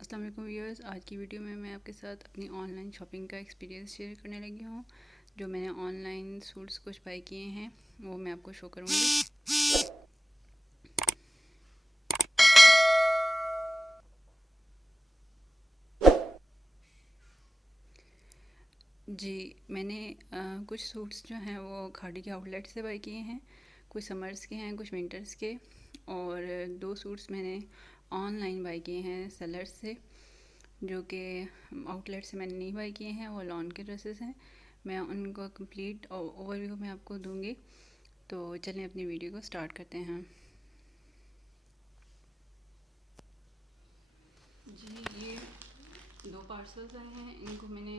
अस्सलाम वालेकुम व्यूअर्स। आज की वीडियो में मैं आपके साथ अपनी ऑनलाइन शॉपिंग का एक्सपीरियंस शेयर करने लगी हूँ। जो मैंने ऑनलाइन सूट्स कुछ बाय किए हैं वो मैं आपको शो करूँगी। जी, मैंने कुछ सूट्स जो हैं वो खाड़ी के आउटलेट से बाय किए हैं। कुछ समर्स के हैं, कुछ विंटर्स के, और 2 सूट्स मैंने ऑनलाइन बाय किए हैं सेलर्स से, जो कि आउटलेट से मैंने नहीं बाय किए हैं। वो लॉन के ड्रेसेस हैं। मैं उनका कंप्लीट ओवरव्यू मैं आपको दूंगी। तो चलें अपनी वीडियो को स्टार्ट करते हैं। जी, ये 2 पार्सल्स आए हैं। इनको मैंने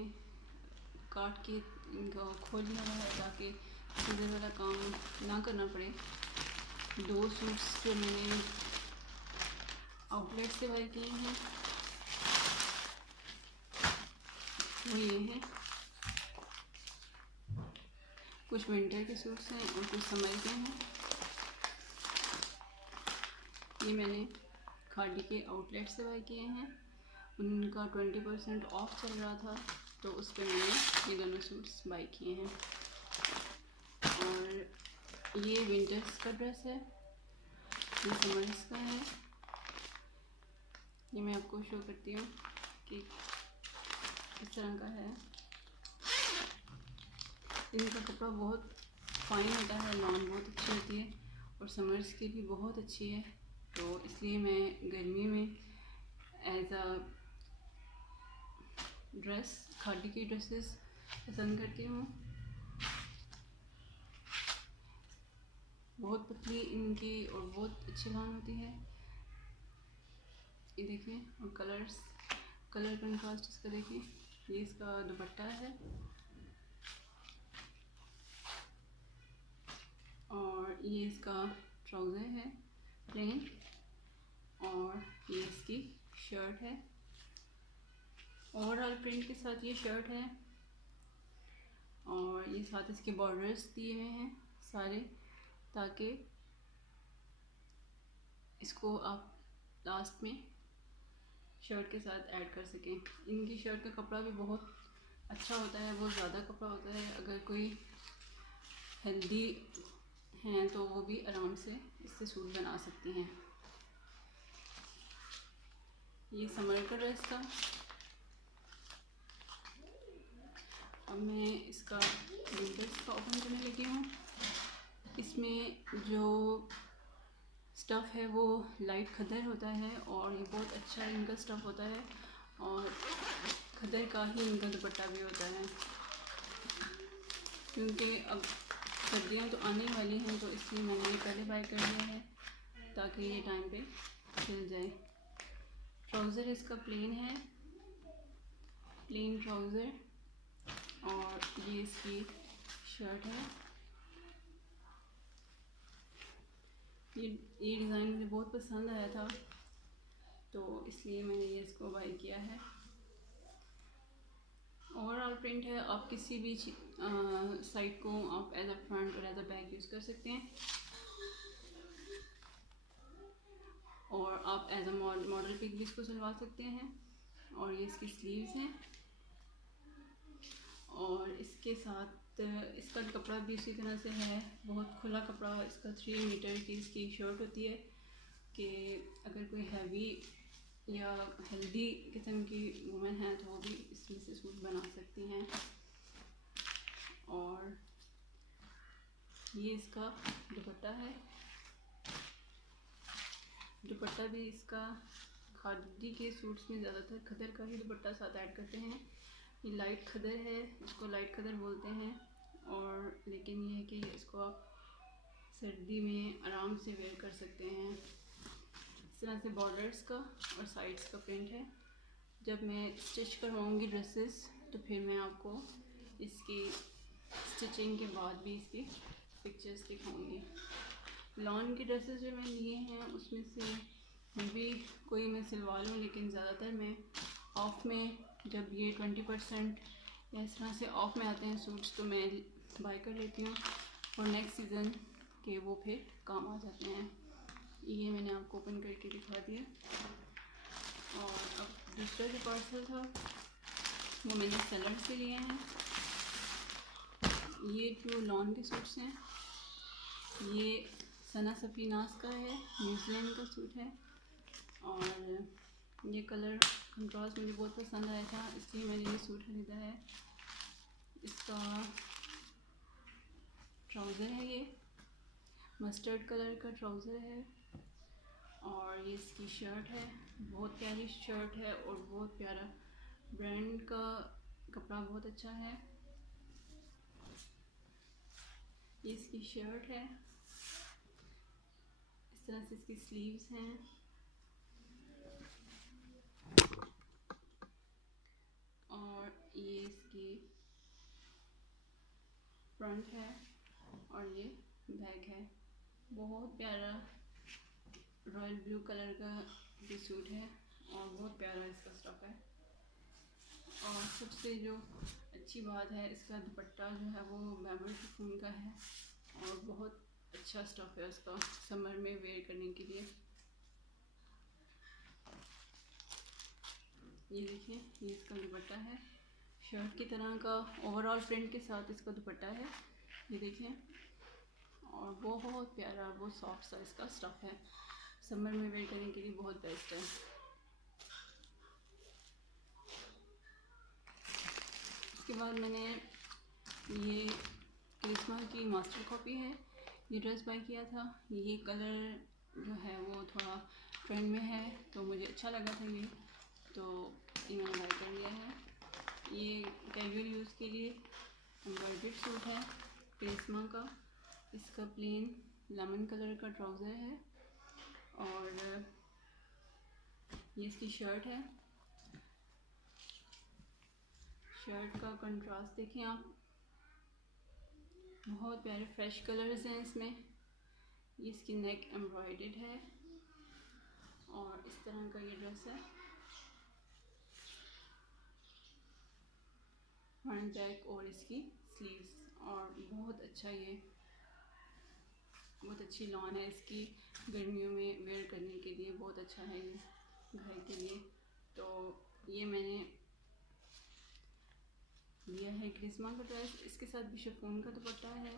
काट के इनको खोल लिया है ताकि सीजर वाला काम ना करना पड़े। 2 सूट्स जो मैंने आउटलेट से बाय किए हैं वो ये हैं। कुछ विंटर के सूट्स हैं और कुछ समर के हैं। ये मैंने खाड़ी के आउटलेट से बाय किए हैं। उनका 20% ऑफ चल रहा था, तो उस पर मैंने ये दोनों सूट्स बाय किए हैं। और ये विंटर्स का ड्रेस है, ये समर्स का है। ये मैं आपको शो करती हूँ कि किस तरह का है। इनका कपड़ा बहुत फाइन होता है, लॉन बहुत अच्छी होती है और समर्स की भी बहुत अच्छी है। तो इसलिए मैं गर्मी में एज अ ड्रेस खादी की ड्रेसेस पसंद करती हूँ। बहुत पतली इनकी और बहुत अच्छी लॉन होती है। ये देखें, और कलर कंट्रास्ट इसका देखें। ये इसका दुपट्टा है और ये इसका ट्राउज़र है प्लेन, और ये इसकी शर्ट है। ओवरऑल प्रिंट के साथ ये शर्ट है और ये साथ इसके बॉर्डर्स दिए हुए हैं सारे, ताकि इसको आप लास्ट में शर्ट के साथ ऐड कर सकें। इनकी शर्ट का कपड़ा भी बहुत अच्छा होता है, बहुत ज़्यादा कपड़ा होता है। अगर कोई हेल्दी हैं तो वो भी आराम से इससे सूट बना सकती हैं। ये समर का ड्रेस था। अब मैं इसका विंटर्स का ओपन करने लगी हूँ। इसमें जो स्टफ़ है वो लाइट खदर होता है और ये बहुत अच्छा इनका स्टफ़ होता है, और खदर का ही इनका दुपट्टा भी होता है। क्योंकि अब सर्दियाँ तो आने वाली हैं, तो इसलिए मैंने ये पहले बाय कर लिया है ताकि ये टाइम पे चल जाए। ट्राउज़र इसका प्लेन है, प्लेन ट्राउज़र, और ये इसकी शर्ट है। ये डिज़ाइन मुझे बहुत पसंद आया था, तो इसलिए मैंने ये इसको बाय किया है। ओवरऑल प्रिंट है। आप किसी भी साइड को आप एज अ फ्रंट और एज अ बैक यूज़ कर सकते हैं, और आप एज अ मॉडल पिक भी इसको सिलवा सकते हैं। और ये इसकी स्लीव्स हैं, और इसके साथ इसका कपड़ा भी इसी तरह से है, बहुत खुला कपड़ा। इसका 3 मीटर की इसकी शर्ट होती है कि अगर कोई हैवी या हेल्दी किस्म की वुमेन है तो वो भी इसमें से सूट बना सकती हैं। और ये इसका दुपट्टा है। दुपट्टा भी इसका खादी के सूट्स में ज़्यादातर खदर का ही दुपट्टा साथ ऐड करते हैं। ये लाइट खदर है, इसको लाइट खदर बोलते हैं, और लेकिन ये है कि इसको आप सर्दी में आराम से वेयर कर सकते हैं। इस तरह से बॉर्डर्स का और साइड्स का प्रिंट है। जब मैं स्टिच करवाऊँगी ड्रेसेस तो फिर मैं आपको इसकी स्टिचिंग के बाद भी इसकी पिक्चर्स दिखाऊँगी। लॉन की ड्रेसेस जो मैं लिए हैं उसमें से भी कोई मैं सिलवा लूँ, लेकिन ज़्यादातर मैं ऑफ में, जब ये 20% या इस तरह से ऑफ में आते हैं सूट्स, तो मैं बाय कर लेती हूँ और नेक्स्ट सीज़न के वो फिर काम आ जाते हैं। ये मैंने आपको ओपन करके दिखा दिया। और अब दूसरा जो पार्सल था वो मैंने सेलर से लिए हैं। ये जो लॉन के सूट्स हैं, ये सना सफीनास का है, न्यूजीलैंड का सूट है। और ये कलर कंट्रास्ट मुझे बहुत पसंद आया था, इसलिए मैंने ये सूट ख़रीदा है। इसका ट्राउज़र है, ये मस्टर्ड कलर का ट्राउज़र है। और ये इसकी शर्ट है, बहुत प्यारी शर्ट है और बहुत प्यारा ब्रांड का कपड़ा, बहुत अच्छा है। ये इसकी शर्ट है, इस तरह से इसकी स्लीव्स हैं। और ये इसकी फ्रंट है और ये बैक है। बहुत प्यारा रॉयल ब्लू कलर का ये सूट है और बहुत प्यारा इसका स्टफ है। और सबसे जो अच्छी बात है, इसका दुपट्टा जो है वो बैम्बू शिफॉन का है और बहुत अच्छा स्टफ है उसका समर में वेयर करने के लिए। ये देखिए, ये इसका दुपट्टा है, शर्ट की तरह का ओवरऑल प्रिंट के साथ इसका दुपट्टा है, ये देखें। और बहुत प्यारा, बहुत सॉफ्ट सा इसका स्टफ है, समर में वेयर करने के लिए बहुत बेस्ट है। उसके बाद मैंने ये क्रिस्मा की मास्टर कॉपी है, ये ड्रेस बाय किया था। ये कलर जो है वो थोड़ा ट्रेंड में है तो मुझे अच्छा लगा था ये, तो ये मैंने बाय कर लिया है। ये कैजुअल यूज़ के लिए एम्ब्रॉयडर्ड सूट है क्रिस्मा का। इसका प्लेन लेमन कलर का ट्राउज़र है और ये इसकी शर्ट है। शर्ट का कंट्रास्ट देखें आप, बहुत प्यारे फ्रेश कलर्स हैं इसमें। ये इसकी नेक एम्ब्रॉयडर्ड है और इस तरह का ये ड्रेस है। फ्रंट बैक और इसकी स्लीव्स, और बहुत अच्छा, ये बहुत अच्छी लॉन है इसकी, गर्मियों में वेयर करने के लिए बहुत अच्छा है ये घर के लिए। तो ये मैंने लिया है क्रिस्मा का ड्रेस। इसके साथ भी शिफॉन का दुपट्टा है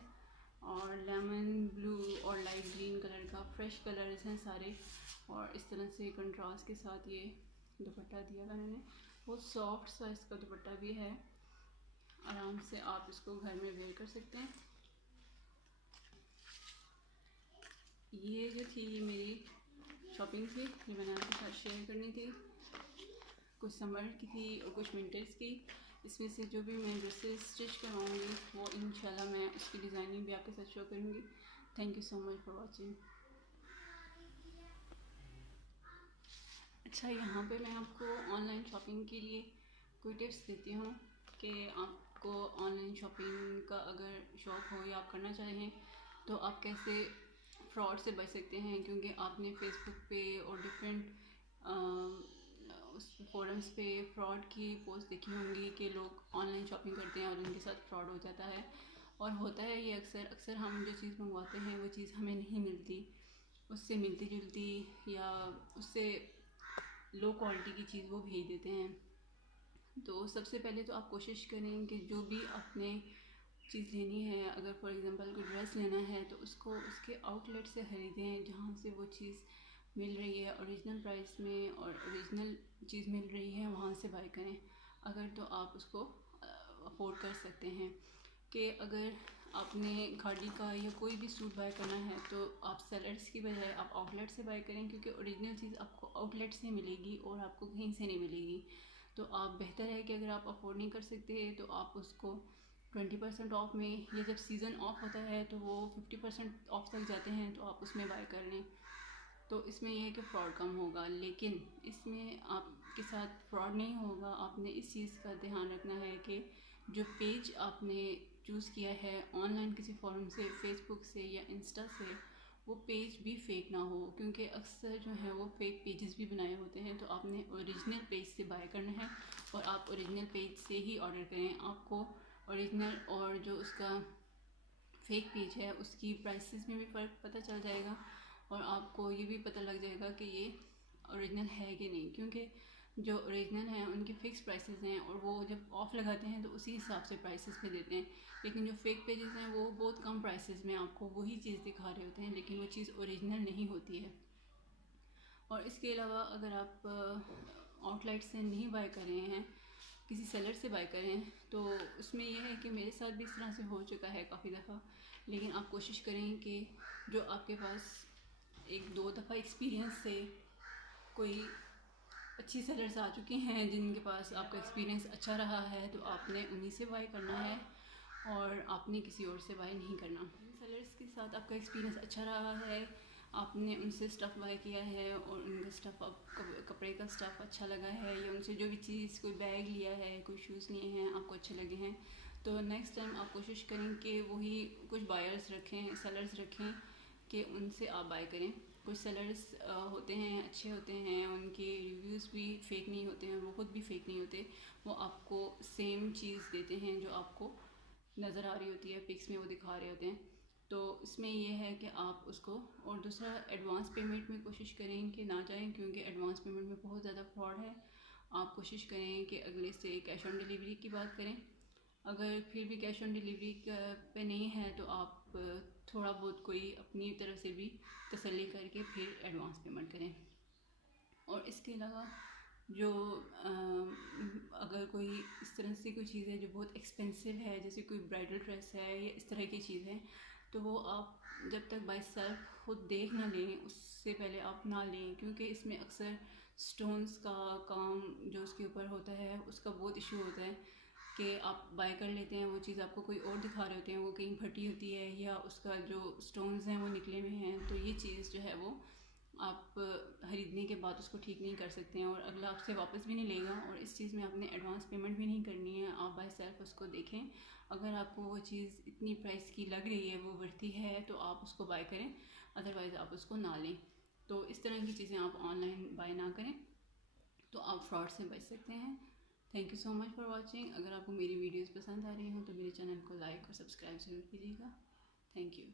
और लेमन ब्लू और लाइट ग्रीन कलर का फ्रेश कलर्स हैं सारे, और इस तरह से कंट्रास्ट के साथ ये दुपट्टा दिया था मैंने। बहुत सॉफ्ट सा इसका दुपट्टा भी है, आराम से आप इसको घर में वेयर कर सकते हैं। ये जो थी ये मेरी शॉपिंग थी, ये मैंने आपके साथ शेयर करनी थी। कुछ समर की थी और कुछ विंटर्स की। इसमें से जो भी मैं ड्रेसेस स्टिच करवाऊँगी वो इंशाल्लाह मैं उसकी डिज़ाइनिंग भी आपके साथ शो करूँगी। Thank you so much for watching. अच्छा, यहाँ पे मैं आपको ऑनलाइन शॉपिंग के लिए कोई टिप्स देती हूँ कि आपको ऑनलाइन शॉपिंग का अगर शौक़ हो या आप करना चाहें तो आप कैसे फ्रॉड से बच सकते हैं। क्योंकि आपने फेसबुक पे और डिफरेंट उस फोरम्स पे फ्रॉड की पोस्ट देखी होंगी कि लोग ऑनलाइन शॉपिंग करते हैं और उनके साथ फ्रॉड हो जाता है। और होता है ये अक्सर हम जो चीज़ मंगवाते हैं वो चीज़ हमें नहीं मिलती, उससे मिलती जुलती या उससे लो क्वालिटी की चीज़ वो भेज देते हैं। तो सबसे पहले तो आप कोशिश करें कि जो भी आपने चीज़ लेनी है, अगर फॉर एग्ज़ाम्पल कोई ड्रेस लेना है तो उसको उसके आउटलेट से ख़रीदें जहाँ से वो चीज़ मिल रही है ओरिजिनल प्राइस में और ओरिजिनल चीज़ मिल रही है, वहाँ से बाय करें अगर तो आप उसको अफोर्ड कर सकते हैं। कि अगर आपने खादी का या कोई भी सूट बाय करना है तो आप सेलर्स की बजाय आप आउटलेट से बाय करें, क्योंकि ओरिजिनल चीज़ आपको आउटलेट से मिलेगी और आपको कहीं से नहीं मिलेगी। तो आप बेहतर है कि अगर आप अफोर्ड नहीं कर सकते तो आप उसको 20% ऑफ में, या जब सीज़न ऑफ होता है तो वो 50% ऑफ तक जाते हैं तो आप उसमें बाय कर लें। तो इसमें यह है कि फ़्रॉड कम होगा, लेकिन इसमें आपके साथ फ्रॉड नहीं होगा। आपने इस चीज़ का ध्यान रखना है कि जो पेज आपने चूज़ किया है ऑनलाइन किसी फॉरम से, फेसबुक से या इंस्टा से, वो पेज भी फेक ना हो, क्योंकि अक्सर जो है वो फेक पेजेस भी बनाए होते हैं। तो आपने ओरिजिनल पेज से बाय करना है और आप ओरिजिनल पेज से ही ऑर्डर करें। आपको ओरिजिनल और जो उसका फेक पेज है उसकी प्राइसेस में भी फ़र्क पता चल जाएगा और आपको ये भी पता लग जाएगा कि ये ओरिजिनल है कि नहीं। क्योंकि जो ओरिजिनल हैं उनके फ़िक्स प्राइसेस हैं और वो जब ऑफ़ लगाते हैं तो उसी हिसाब से प्राइसेस पे देते हैं। लेकिन जो फ़ेक पेजेस हैं वो बहुत कम प्राइसेस में आपको वही चीज़ दिखा रहे होते हैं, लेकिन वो चीज़ ओरिजिनल नहीं होती है। और इसके अलावा अगर आप आउटलेट से नहीं बाय कर रहे हैं, किसी सेलर से बाय करें, तो उसमें यह है कि मेरे साथ भी इस तरह से हो चुका है काफ़ी दफ़ा। लेकिन आप कोशिश करें कि जो आपके पास 1-2 दफ़ा एक्सपीरियंस से कोई अच्छी सेलर्स आ चुकी हैं जिनके पास आपका एक्सपीरियंस अच्छा रहा है, तो आपने उन्हीं से बाय करना है और आपने किसी और से बाय नहीं करना। जिन सेलर्स के साथ आपका एक्सपीरियंस अच्छा रहा है, आपने उनसे स्टफ़ बाय किया है और उनका स्टफ़ कपड़े का स्टफ़ अच्छा लगा है, या उनसे जो भी चीज़, कोई बैग लिया है, कोई शूज़ लिए हैं, आपको अच्छे लगे हैं, तो नेक्स्ट टाइम आप कोशिश करें कि वही कुछ बायर्स रखें, सेलर्स रखें कि उनसे आप बाय करें। कुछ सेलर्स होते हैं, अच्छे होते हैं, उनके रिव्यूज़ भी फ़ेक नहीं होते हैं, वो खुद भी फ़ेक नहीं होते, वो आपको सेम चीज़ देते हैं जो आपको नज़र आ रही होती है, पिक्स में वो दिखा रहे होते हैं। तो इसमें ये है कि आप उसको, और दूसरा एडवांस पेमेंट में कोशिश करें कि ना जाएं, क्योंकि एडवांस पेमेंट में बहुत ज़्यादा फ्रॉड है। आप कोशिश करें कि अगले से कैश ऑन डिलीवरी की बात करें। अगर फिर भी कैश ऑन डिलीवरी पे नहीं है तो आप थोड़ा बहुत कोई अपनी तरफ से भी तसल्ली करके फिर एडवांस पेमेंट करें। और इसके अलावा जो अगर कोई इस तरह से कोई चीज़ है जो बहुत एक्सपेंसिव है, जैसे कोई ब्राइडल ड्रेस है या इस तरह की चीज़ है, तो वो आप जब तक बाय सेल्फ खुद देख ना लें उससे पहले आप ना लें, क्योंकि इसमें अक्सर स्टोन्स का काम जो उसके ऊपर होता है उसका बहुत इशू होता है कि आप बाय कर लेते हैं, वो चीज़ आपको कोई और दिखा रहे होते हैं, वो कहीं फटी होती है या उसका जो स्टोन्स हैं वो निकले हुए हैं, तो ये चीज़ जो है वो आप ख़रीदने के बाद उसको ठीक नहीं कर सकते हैं और अगला आपसे वापस भी नहीं लेगा। और इस चीज़ में आपने एडवांस पेमेंट भी नहीं करनी है, आप बाय सेल्फ उसको देखें। अगर आपको वो चीज़ इतनी प्राइस की लग रही है, वो वर्ती है, तो आप उसको बाय करें, अदरवाइज़ आप उसको ना लें। तो इस तरह की चीज़ें आप ऑनलाइन बाय ना करें, तो आप फ्रॉड से बच सकते हैं। Thank you so much for watching. अगर आपको मेरी वीडियोज़ पसंद आ रही हों तो मेरे चैनल को लाइक और सब्सक्राइब ज़रूर कीजिएगा। Thank you.